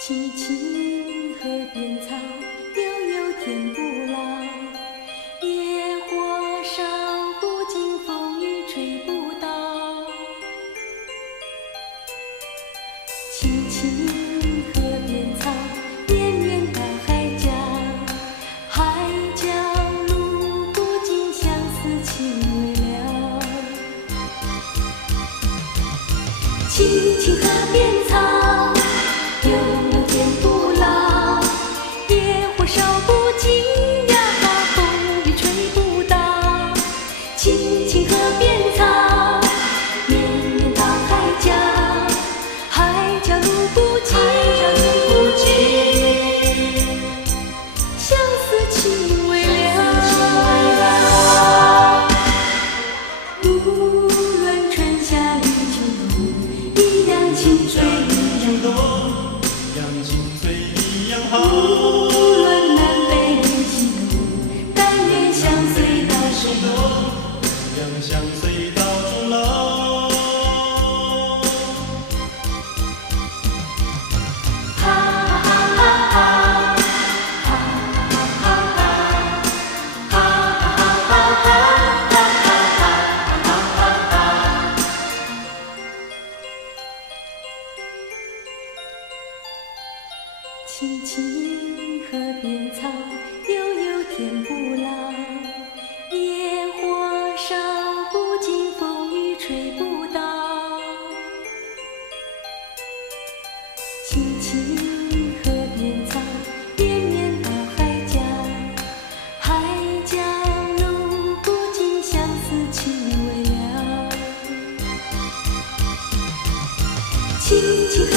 青青河边草，悠悠天不老。野火烧不尽，风雨吹不倒。青青河边草，绵绵到海角。海角路不尽，相思情未了。青青河边草，悠悠天不老。野火烧不尽呀，风雨吹不倒。青青河边草，绵绵到海角。海角路不尽，相思情未了。无论春夏与秋冬，一样情随一样浓。无论南北与西东，但愿相随到终老。相随到终老。哈哈哈哈，哈哈哈哈。青青河边草，悠悠天不老。野火烧不尽，风雨吹不倒。青青河边草，绵绵到海角。海角路不尽，相思情未了。青青河